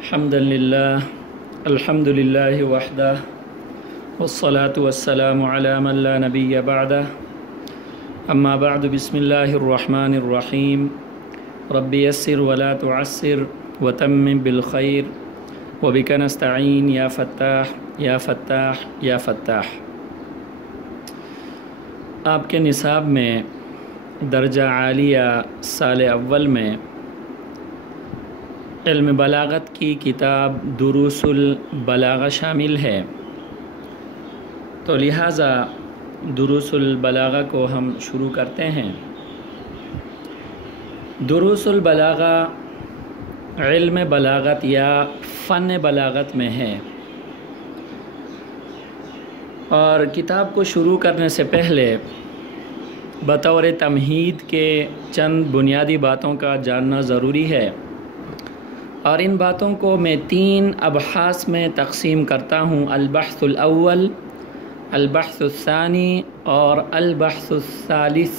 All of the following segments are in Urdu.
حمدا لله الحمد لله وحده والصلاة والسلام على من لا نبي بعده أما بعد بسم الله الرحمن الرحيم رب يسر ولا تعسر وتمم بالخير وبك نستعين يا فتاح يا فتاح يا فتاح۔ آپ کے نصاب میں درجہ عالیہ سال اول میں علم بلاغت کی کتاب دروس البلاغہ شامل ہے، تو لہٰذا دروس البلاغہ کو ہم شروع کرتے ہیں۔ دروس البلاغہ علم بلاغت یا فن بلاغت میں ہے، اور کتاب کو شروع کرنے سے پہلے بطور تمہید کے چند بنیادی باتوں کا جاننا ضروری ہے، اور ان باتوں کو میں 3 ابحاث میں تقسیم کرتا ہوں: البحث الاول، البحث الثانی اور البحث الثالث۔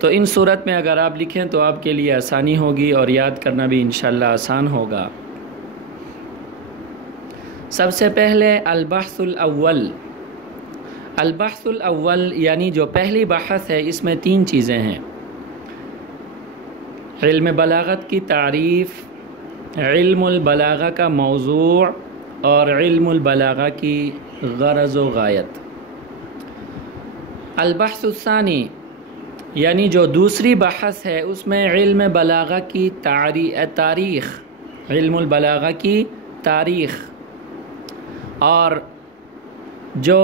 تو ان صورت میں اگر آپ لکھیں تو آپ کے لیے آسانی ہوگی اور یاد کرنا بھی انشاءاللہ آسان ہوگا۔ سب سے پہلے البحث الاول۔ البحث الاول یعنی جو پہلی بحث ہے، اس میں 3 چیزیں ہیں: علم بلاغت کی تعریف، علم البلاغہ کا موضوع اور علم البلاغہ کی غرض و غایت۔ البحث الثانی یعنی جو دوسری بحث ہے، اس میں علم بلاغہ کی تاریخ، علم البلاغہ کی تاریخ، اور جو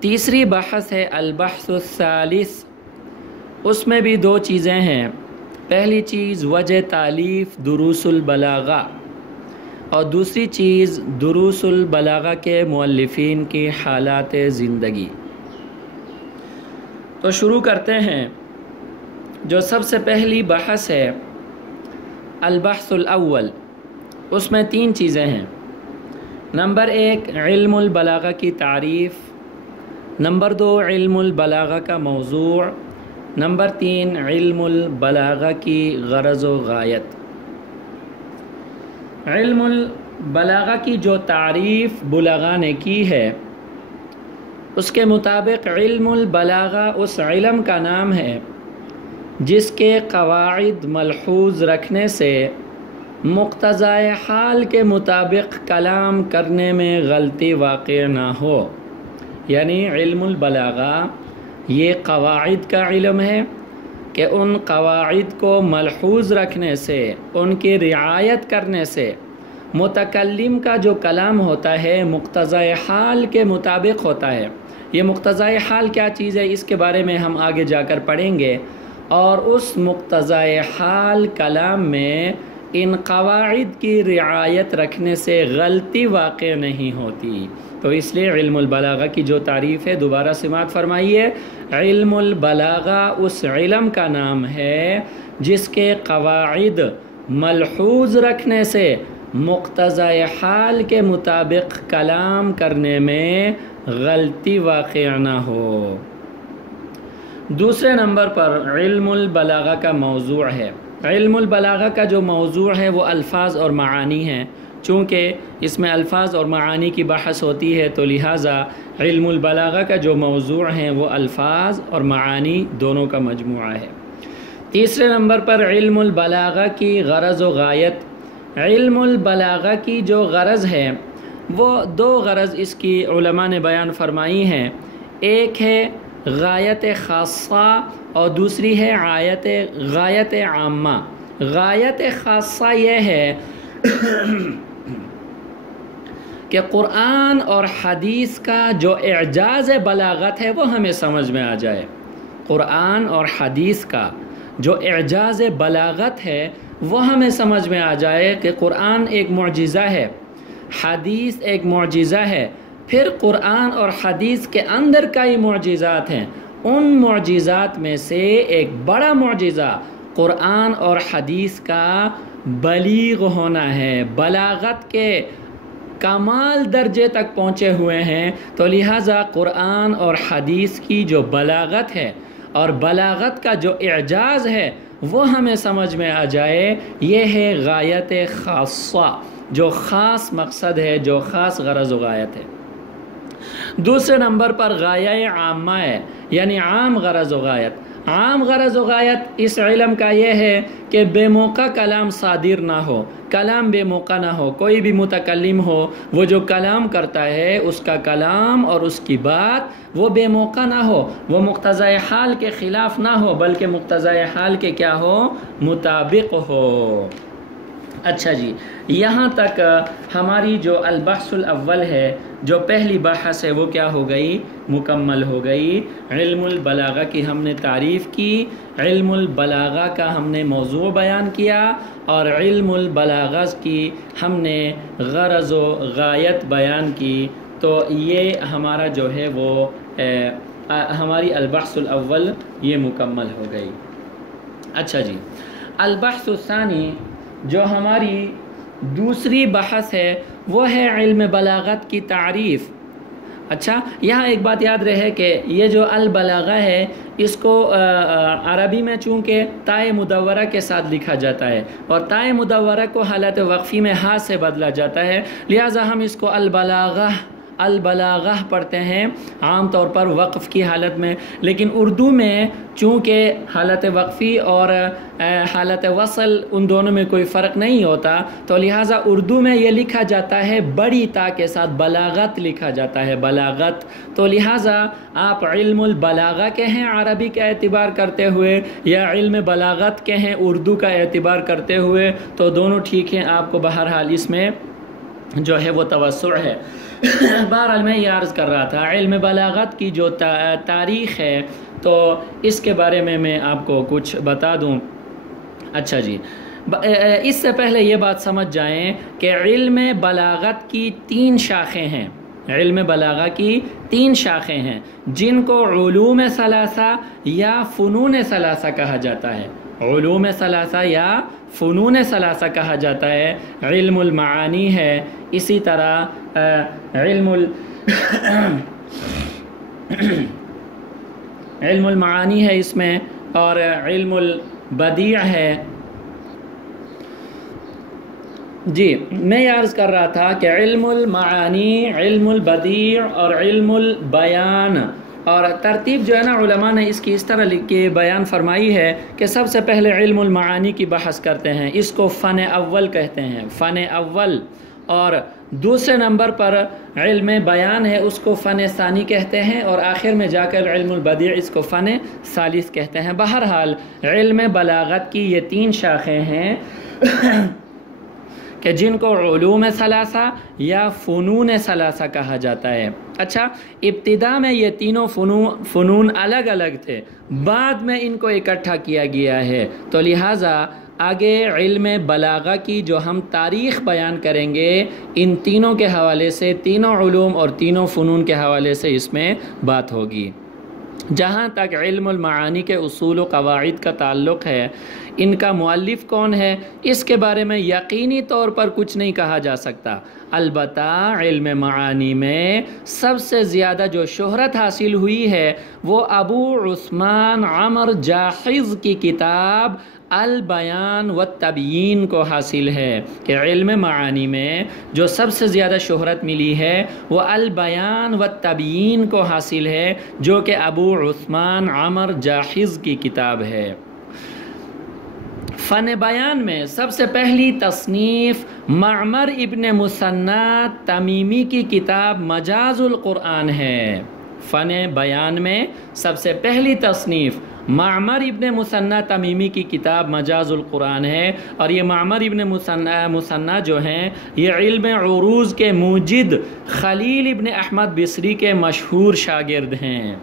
تیسری بحث ہے البحث الثالث، اس میں بھی 2 چیزیں ہیں۔ پہلی چیز وجہ تالیف دروس البلاغہ، اور دوسری چیز دروس البلاغہ کے مؤلفین کی حالات زندگی۔ تو شروع کرتے ہیں۔ جو سب سے پہلی بحث ہے البحث الاول، اس میں 3 چیزیں ہیں۔ نمبر 1 علم البلاغہ کی تعریف، نمبر 2 علم البلاغہ کا موضوع، نمبر 3 علم البلاغہ کی غرض و غایت۔ علم البلاغہ کی جو تعریف بلغاء نے کی ہے، اس کے مطابق علم البلاغہ اس علم کا نام ہے جس کے قواعد ملحوظ رکھنے سے مقتضائے حال کے مطابق کلام کرنے میں غلطی واقع نہ ہو۔ یعنی علم البلاغہ یہ قواعد کا علم ہے کہ ان قواعد کو ملحوظ رکھنے سے، ان کی رعایت کرنے سے متکلم کا جو کلام ہوتا ہے مقتضائے حال کے مطابق ہوتا ہے۔ یہ مقتضائے حال کیا چیز ہے، اس کے بارے میں ہم آگے جا کر پڑھیں گے، اور اس مقتضائے حال کلام میں ان قواعد کی رعایت رکھنے سے غلطی واقع نہیں ہوتی۔ تو اس لیے علم البلاغہ کی جو تعریف ہے، دوبارہ سماعت فرمائیے، علم البلاغہ اس علم کا نام ہے جس کے قواعد ملحوظ رکھنے سے مقتضائے حال کے مطابق کلام کرنے میں غلطی واقع نہ ہو۔ دوسرے نمبر پر علم البلاغہ کا موضوع ہے۔ علم البلاغہ کا جو موضوع ہے وہ الفاظ اور معانی ہیں۔ چونکہ اس میں الفاظ اور معانی کی بحث ہوتی ہے، تو لہٰذا علم البلاغہ کا جو موضوع ہیں وہ الفاظ اور معانی دونوں کا مجموعہ ہے۔ تیسرے نمبر پر علم البلاغہ کی غرض و غایت۔ علم البلاغہ کی جو غرض ہے، وہ 2 غرض اس کی علماء نے بیان فرمائی ہیں۔ ایک ہے غایت خاصہ اور دوسری ہے غایت عامہ۔ غایت خاصہ یہ ہے کہ قرآن اور حدیث کا جو اعجاز بلاغت ہے وہ ہمیں سمجھ میں آ جائے۔ قرآن اور حدیث کا جو اعجاز بلاغت ہے وہ ہمیں سمجھ میں آ جائے کہ قرآن ایک معجزہ ہے، حدیث ایک معجزہ ہے، پھر قرآن اور حدیث کے اندر کئی معجزات ہیں، ان معجزات میں سے ایک بڑا معجزہ قرآن اور حدیث کا بلیغ ہونا ہے، بلاغت کے کمال درجے تک پہنچے ہوئے ہیں۔ تو لہٰذا قرآن اور حدیث کی جو بلاغت ہے اور بلاغت کا جو اعجاز ہے، وہ ہمیں سمجھ میں آ جائے، یہ ہے غایت خاصہ، جو خاص مقصد ہے، جو خاص غرض و غایت ہے۔ دوسرے نمبر پر غایہ عامہ ہے، یعنی عام غرض و غایت۔ عام غرض و غایت اس علم کا یہ ہے کہ بے موقع کلام صادر نہ ہو، کلام بے موقع نہ ہو۔ کوئی بھی متکلم ہو، وہ جو کلام کرتا ہے اس کا کلام اور اس کی بات وہ بے موقع نہ ہو، وہ مقتضی حال کے خلاف نہ ہو، بلکہ مقتضی حال کے کیا ہو؟ مطابق ہو۔ اچھا جی، یہاں تک ہماری جو البحث الاول ہے، جو پہلی بحث ہے، وہ کیا ہو گئی؟ مکمل ہو گئی۔ علم البلاغہ کی ہم نے تعریف کی، علم البلاغہ کا ہم نے موضوع بیان کیا، اور علم البلاغہ کی ہم نے غرض و غایت بیان کی۔ تو یہ ہمارا جو ہے وہ ہماری البحث الاول یہ مکمل ہو گئی۔ اچھا جی، البحث الثانی جو ہماری دوسری بحث ہے وہ ہے علم بلاغت کی تعریف۔ اچھا، یہاں ایک بات یاد رہے کہ یہ جو البلاغہ ہے اس کو عربی میں چونکہ تائے مدورہ کے ساتھ لکھا جاتا ہے، اور تائے مدورہ کو حالت وقفی میں ہاں سے بدلا جاتا ہے، لہٰذا ہم اس کو البلاغہ پڑھتے ہیں عام طور پر وقف کی حالت میں۔ لیکن اردو میں چونکہ حالت وقفی اور حالت وصل ان دونوں میں کوئی فرق نہیں ہوتا، تو لہٰذا اردو میں یہ لکھا جاتا ہے بڑی تا کے ساتھ، بلاغت لکھا جاتا ہے، بلاغت۔ تو لہٰذا آپ علم البلاغہ کہیں عربی کا اعتبار کرتے ہوئے، یا علم بلاغت کہیں اردو کا اعتبار کرتے ہوئے، تو دونوں ٹھیک ہیں، آپ کو بہرحال اس میں جو ہے وہ توسع ہے۔ بہرحال میں یہ عرض کر رہا تھا، علم بلاغت کی جو تاریخ ہے تو اس کے بارے میں آپ کو کچھ بتا دوں۔ اچھا جی، اس سے پہلے یہ بات سمجھ جائیں کہ علم بلاغت کی 3 شاخیں ہیں، علم بلاغہ کی 3 شاخیں ہیں، جن کو علوم ثلاثہ یا فنون ثلاثہ کہا جاتا ہے، علوم ثلاثہ یا فنون ثلاثہ کہا جاتا ہے۔ علم المعانی ہے، اسی طرح علم المعانی ہے اس میں، اور علم البدیع ہے۔ جی، میں یہ عرض کر رہا تھا کہ علم المعانی، علم البدیع اور علم البیان، اور ترتیب جو ہے نا علماء نے اس کی اس طرح کے بیان فرمائی ہے کہ سب سے پہلے علم المعانی کی بحث کرتے ہیں، اس کو فن اول کہتے ہیں، فن اول، اور دوسرے نمبر پر علم بیان ہے، اس کو فن ثانی کہتے ہیں، اور آخر میں جا کر علم البدیع اس کو فن ثالث کہتے ہیں۔ بہرحال علم بلاغت کی یہ 3 شاخیں ہیں کہ جن کو علوم ثلاثہ یا فنون ثلاثہ کہا جاتا ہے۔ اچھا، ابتدا میں یہ تینوں فنون الگ الگ تھے، بعد میں ان کو اکٹھا کیا گیا ہے، تو لہٰذا آگے علم بلاغہ کی جو ہم تاریخ بیان کریں گے، ان تینوں کے حوالے سے، تینوں علوم اور تینوں فنون کے حوالے سے اس میں بات ہوگی۔ جہاں تک علم المعانی کے اصول و قواعد کا تعلق ہے، ان کا مؤلف کون ہے اس کے بارے میں یقینی طور پر کچھ نہیں کہا جا سکتا، البتہ علم معانی میں سب سے زیادہ جو شہرت حاصل ہوئی ہے وہ ابو عثمان عمر جاحظ کی کتاب البیان والتبیین کو حاصل ہے، کہ علم معانی میں جو سب سے زیادہ شہرت ملی ہے وہ البیان والتبیین کو حاصل ہے، جو کہ ابو عثمان عمر جاحظ کی کتاب ہے۔ فن بیان میں سب سے پہلی تصنیف معمر ابن مثنی تمیمی کی کتاب مجاز القرآن ہے۔ فن بیان میں سب سے پہلی تصنیف معمر ابن مثنی تمیمی کی کتاب مجاز القرآن ہے، اور یہ معمر ابن مثنی جو ہیں یہ علم عروض کے موجد خلیل ابن احمد بصری کے مشہور شاگرد ہیں۔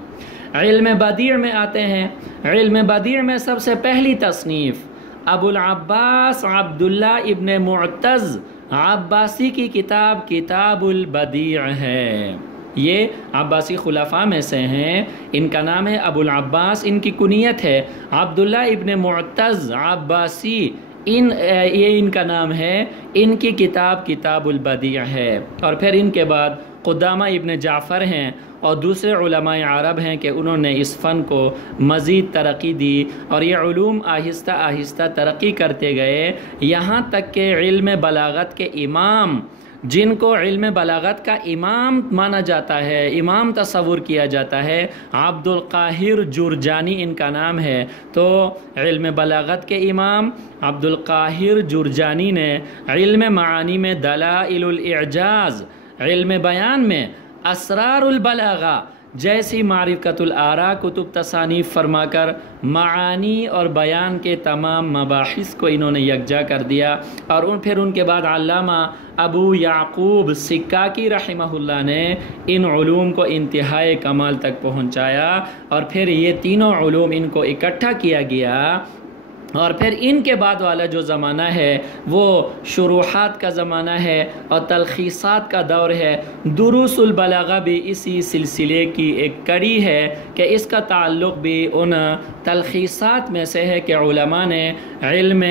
علم بدیع میں آتے ہیں، علم بدیع میں سب سے پہلی تصنیف ابو العباس عبداللہ ابن معتز عباسی کی کتاب کتاب البدیع ہے۔ یہ عباسی خلفاء میں سے ہیں، ان کا نام ہے ابو العباس، ان کی کنیت ہے عبداللہ ابن معتز عباسی، یہ ان کا نام ہے، ان کی کتاب کتاب البدیع ہے۔ اور پھر ان کے بعد قدامہ ابن جعفر ہیں اور دوسرے علماء عرب ہیں کہ انہوں نے اس فن کو مزید ترقی دی، اور یہ علوم آہستہ آہستہ ترقی کرتے گئے، یہاں تک کہ علم بلاغت کے امام، جن کو علم بلاغت کا امام مانا جاتا ہے، امام تصور کیا جاتا ہے، عبد القاہر جرجانی ان کا نام ہے، تو علم بلاغت کے امام عبد القاہر جرجانی نے علم معانی میں دلائل الاعجاز، علم بیان میں اسرار البلاغہ جیسی معرفت الآراء کتب تصانیف فرما کر معانی اور بیان کے تمام مباحث کو انہوں نے یکجا کر دیا، اور پھر ان کے بعد علامہ ابو یعقوب سکاکی رحمہ اللہ نے ان علوم کو انتہائی کمال تک پہنچایا، اور پھر یہ تینوں علوم ان کو اکٹھا کیا گیا، اور پھر ان کے بعد والا جو زمانہ ہے وہ شروحات کا زمانہ ہے اور تلخیصات کا دور ہے۔ دروس البلاغہ بھی اسی سلسلے کی ایک کڑی ہے کہ اس کا تعلق بھی ان تلخیصات میں سے ہے کہ علماء نے علم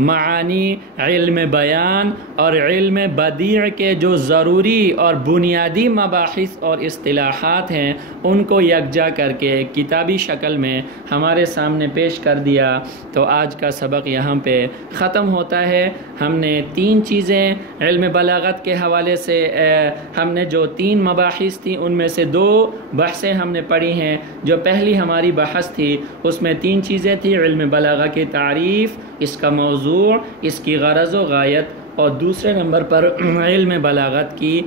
معانی، علم بیان اور علم بدیع کے جو ضروری اور بنیادی مباحث اور اصطلاحات ہیں ان کو یکجا کر کے کتابی شکل میں ہمارے سامنے پیش کر دیا۔ تو آج کا سبق یہاں پہ ختم ہوتا ہے۔ ہم نے 3 چیزیں علم بلاغت کے حوالے سے ہم نے جو 3 مباحث تھیں ان میں سے 2 بحثیں ہم نے پڑھی ہیں۔ جو پہلی ہماری بحث تھی اس میں 3 چیزیں تھیں: علم بلاغہ کی تعریف، اس کا موضوع، اس کی غرض و غایت، اور دوسرے نمبر پر علم بلاغت کی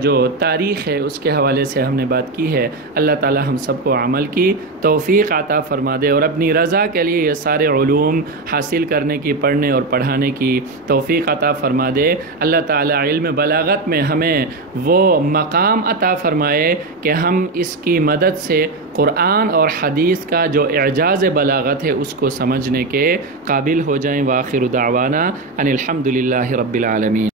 جو تاریخ ہے اس کے حوالے سے ہم نے بات کی ہے۔ اللہ تعالی ہم سب کو عمل کی توفیق عطا فرما دے اور اپنی رضا کے لیے یہ سارے علوم حاصل کرنے کی، پڑھنے اور پڑھانے کی توفیق عطا فرما دے۔ اللہ تعالی علم بلاغت میں ہمیں وہ مقام عطا فرمائے کہ ہم اس کی مدد سے قرآن اور حدیث کا جو اعجاز بلاغت ہے اس کو سمجھنے کے قابل ہو جائیں۔ وآخر دعوانا ان الحمد للہ رب العالمین۔